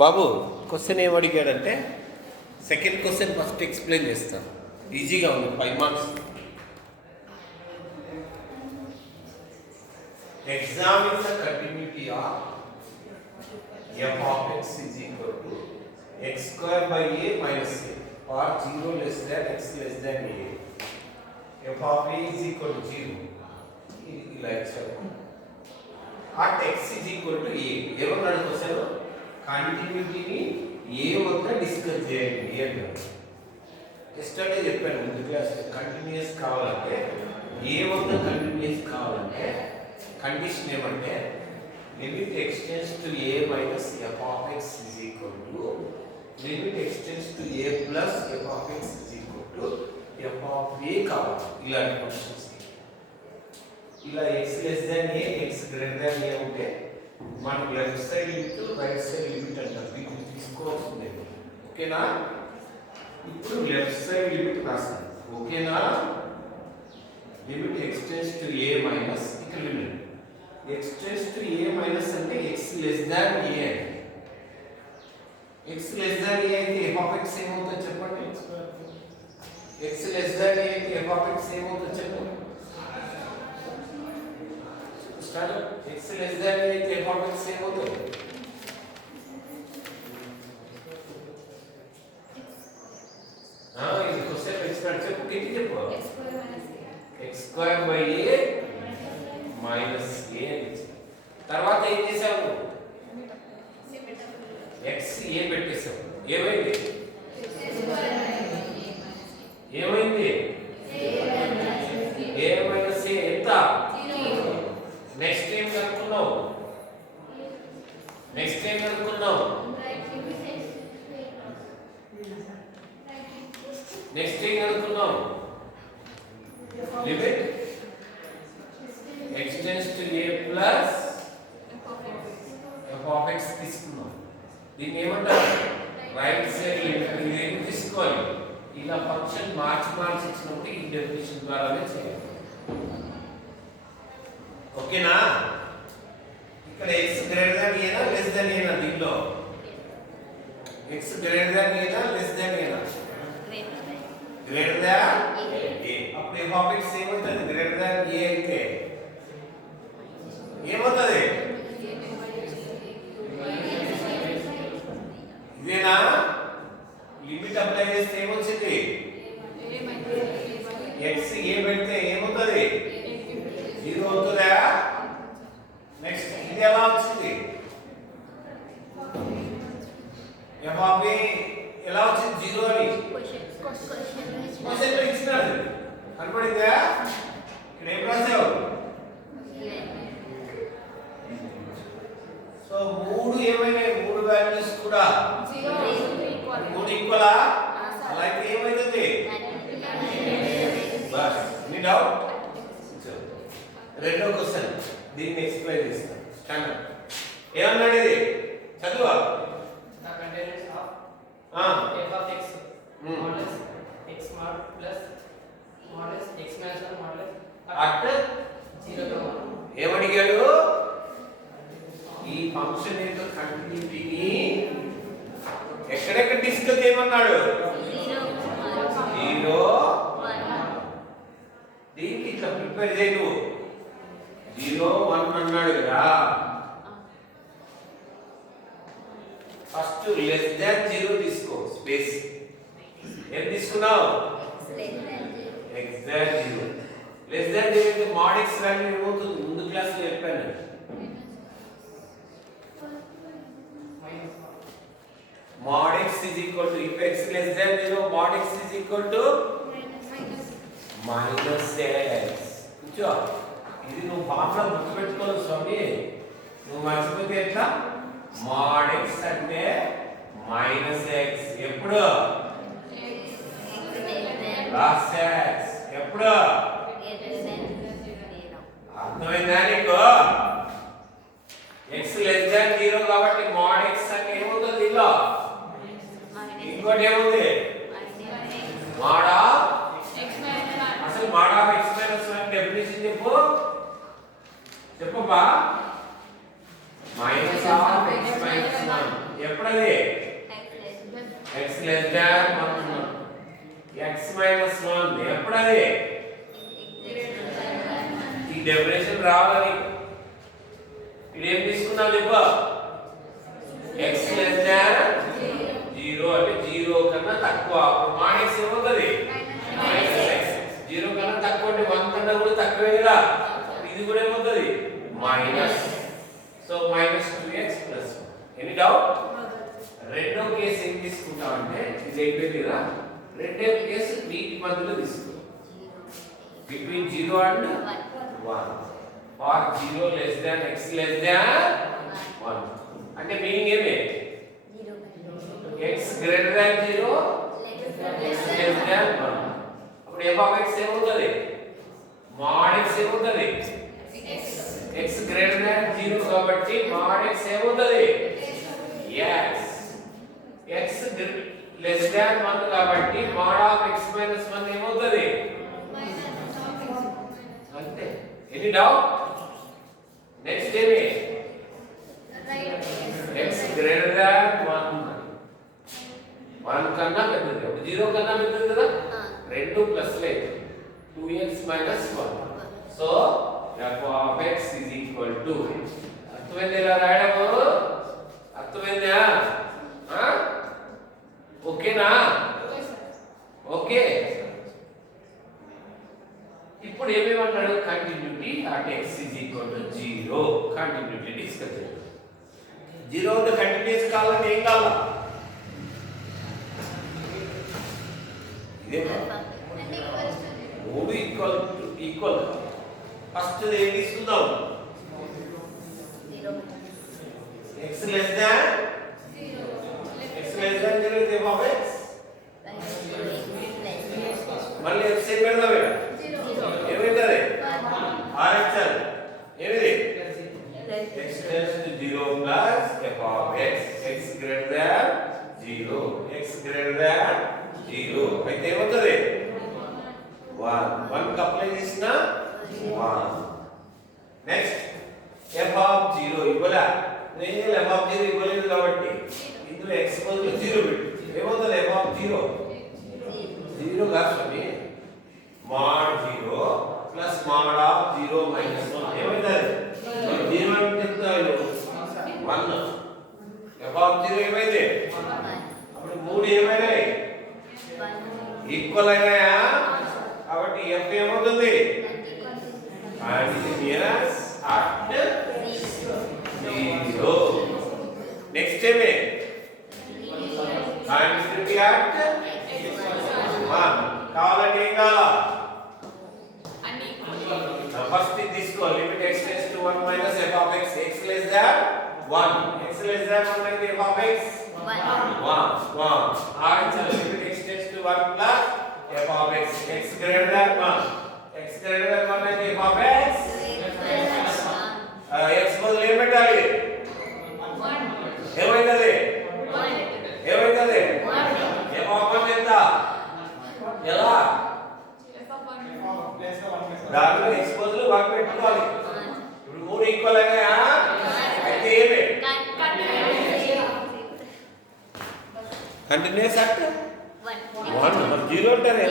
బాబు క్వశ్చన్ ఏం అడిగాడంటే second question first explain చేస్తాను. ఈజీగా ఉంది, 5 marks. Examine the continuity of f of x is equal to x square by a minus a or 0 less than x less than a. f of a is equal to 0. ఇలా ఇచ్చారు. at x is equal to a. ఏమన్నాడు క్వశ్చన్? కంటిన్యూటీని ఏ వద్ద డిస్కస్ చేయండి అన్నాడు. ఎస్టర్డే చెప్పాను ముందు class, continuous కావాలంటే ఏ వద్ద కంటిన్యూస్ కావాలంటే కండిషన్ ఏమంటే limit extends to a minus f of x is equal to limit extends to a plus f of x is equal to f of a కావాలి. ఇలాంటి క్వశ్చన్స్ ఇలా x less than a x greater than a ఉంటే మనం left side limit right side limit అంటాం. వీటిని తీసుకోవాల్సిందే. ఓకేనా? ఇప్పుడు లెఫ్ట్ సైడ్ లిమిట్ రాస్తాను. ఓకేనా? Limit extends to a minus ఇక్కడ limit extends to a minus అంటే x less than a. X less than a అయితే ఎఫ్ ఆఫ్ ఎక్స్ ఏమవుతుందో చెప్పండి. ఎక్స్ లెస్ దాన్ ఏ అయితే ఎఫ్ ఆఫ్ ఎక్స్ ఏమవుతుందో చెప్పండి. Start. X less than a అయితే f of X ఏమవుతుంది? ఇది క్వశ్చన్ ఎక్స్ప్లెయిన్ చెప్పు, కిటి చెప్పు. x square by a minus a. తర్వాత ఏం చేసావు? x a పెట్టేసావు. ఏమైంది? ఏమైంది? a మైనస్ a ఎంత? నెక్స్ట్ ఏం కనుక్కున్నావు? నెక్స్ట్ ఏం కనుక్కున్నావు? నెక్స్ట్ ఏం కనుక్కున్నావు? Limit extends to a plus f of x తీసుకున్నాం. దీన్ని ఏమంటారు? Right side limit. ఇది తీసుకోవాలి. ఇలా ఫంక్షన్ మార్చి ఇచ్చినప్పుడు ఈ డెఫినిషన్ ద్వారానే చేయాలి. ఓకేనా? ఇక్కడ x గ్రేటర్ దాన్ ఏనా లెస్ దాన్ ఏనా? దీనిలో x గ్రేటర్ దాన్ ఏనా లెస్ దాన్ ఏనా? Greater than a. అప్పుడు f ఆఫ్ x ఏమవుతుంది? గ్రేటర్ దాన్ a అయితే ఏమవుతుంది? ఇదేనా? లిమిట్ అప్లై చేస్తే ఏమొచ్చింది? x a పెడితే ఏమవుతుంది? 0 అవుతుందా? నెక్స్ట్ ఇది ఎలా వచ్చింది? f ఆఫ్ a ఎలా వచ్చింది 0 అని? క్వశ్చన్ ఇచ్చినాడు. కనపడిందా? ఇక్కడ ఏం రాసావు? సో మూడు ఏమైనాయి? మూడు వాల్యూస్ కూడా 3 ఈక్వలా? అలా అయితే ఏమైతుంది? బస్. నీ డౌట్? రెండో క్వశ్చన్ దీన్ని ఎక్స్ప్లెయిన్ చేస్తాను. స్టాండర్డ్ ఏమన్నాడు? ఇది చదువా? f of x modulus x mod plus modulus x minus 1 modulus at 0 to 1. ఏమడిగాడు? ఈ ఫంక్షన్ యొక్క కంటిన్యూటీని ఎక్కడెక్కడ డిస్కస్ చేయమన్నాడు? 0 1. దీనికి ఇట్లా ప్రిపేర్ చేయు. 0 1 అన్నాడు కదా. ఫస్ట్ లెస్ దాన్ 0 తీసుకో, స్పేస్. ఏం తీసుకున్నావు? x దాన్ 0. లెస్ దాన్ 0 అయితే mod x వాల్యూ ఏమవుతుంది? ముందు క్లాస్ లో చెప్పాను. mod x is equal to, if x less than 0, mod x is equal to minus x. కూర్చో. ఇది నువ్వు ఫార్ములా గుర్తుపెట్టుకోవాలి స్వామి. నువ్వు మర్చిపోతే ఎట్లా? mod x అంటే మైనస్ x. ఎప్పుడు? Plus x. ఎప్పుడు? అర్థమైందా నీకు? x లెస్ దాన్ 0 కాబట్టి mod x అంటే ఏమవుతుంది? దీనిలో ఇంకోటి ఏముంది? mod of x minus 1. అసలు mod of x minus 1 డెఫినిషన్ చెప్పు. చెప్పబ్బా. మైనస్ ఆఫ్ x minus 1 ఎప్పుడది x less than 1 x minus 1 ఎప్పుడది ఈ డెఫినేషన్ రావాలి ఇది ఏం తీసుకున్నాం చెప్పు x less than 0 అంటే 0 కన్నా తక్కువ అప్పుడు mod x ఏమవుతుంది -x 0 కన్నా తక్కువ అంటే 1 కన్నా కూడా తక్కువే కదా ఇది కూడా ఏమవుతుంది minus so -2x plus any doubt రెండో కేసు ఏం తీసుకుంటామంటే ఇది అయిపోయింది కదా రెండో కేసు వీటి మధ్యలో తీసుకో బిట్వీన్ 0 అండ్ 1 or 0 less than x less than 1 అంటే మీనింగ్ ఏమే x greater than 0 x less than 1 అప్పుడు f of x ఏమవుతుంది mod x ఏమవుతుంది x greater than 0 కాబట్టి mod x ఏమవుతుంది yes x less than 1 కాబట్టి mod of x minus 1 ఏమవుతుంది అంతే ఎనీ డౌట్ నెక్స్ట్ ఏమి x greater than 1 కన్నా పెద్దది అప్పుడు 0 కన్నా పెద్దది కదా రెండు ప్లస్ లేదు 2x minus 1 so f of x is equal to అర్థమైంది ఇలా రాయడము అర్థమైందా ఓకేనా ఓకే ఇప్పుడు ఏమేమన్నాడు continuity at x is equal to 0 continuity discuss చేద్దాం 0 ద కంటిన్యూస్ కావాలంటే ఏం కావాలా ఇదే మూడు ఈక్వల్ ఫస్ట్ ఏం తీసుకుందాం x less than 0 is f of x మళ్ళీ x ఏం పెడదాం ఇక్కడ ఏమైంది RHL ఏమిది x tends to 0 plus f of x x greater than 0 x greater than 0 అయితే ఏమవుతుంది 1 కి అప్లై చేసిన 1 నెక్స్ట్ f of 0 ఇవ్వలా నేను f of 0 ఇవ్వలేదు కాబట్టి ఇందులో x బదులు 0 పెట్టు ఏమవుతుంది f of 0 0 కాదు mod 0 plus mod of 0 minus 1 ఏమవుతుంది 0 అంటే చెప్తాను 1 f of 0 ఏమైంది అప్పుడు మూడు ఏమైనాయి ఈక్వల్ అయినాయా కాబట్టి f ఏమవుతుంది కంటిన్యూస్ అట్ 0 నెక్స్ట్ ఏమే కంటిన్యూటీ అట్ 1 కావాలంటే ఏం కావాలా ఫస్ట్ తీసుకో limit x tends to 1 minus f of x x less than 1 x less than 1 అంటే f of x 1 RHL limit x tends to 1 plus f of x x greater than 1 x greater than 1 అంటే f of x x బదులు ఏం పెట్టాలి ఏమైంది ఏమైంది f of 1 ఎంత ఎలా దాంట్లో x బదులు 1 పెట్టుకోవాలి ఇప్పుడు మూడు ఈక్వల్ అయినాయా అయితే ఏమే కంటిన్యూస్ అట్ 1 0 అంటారే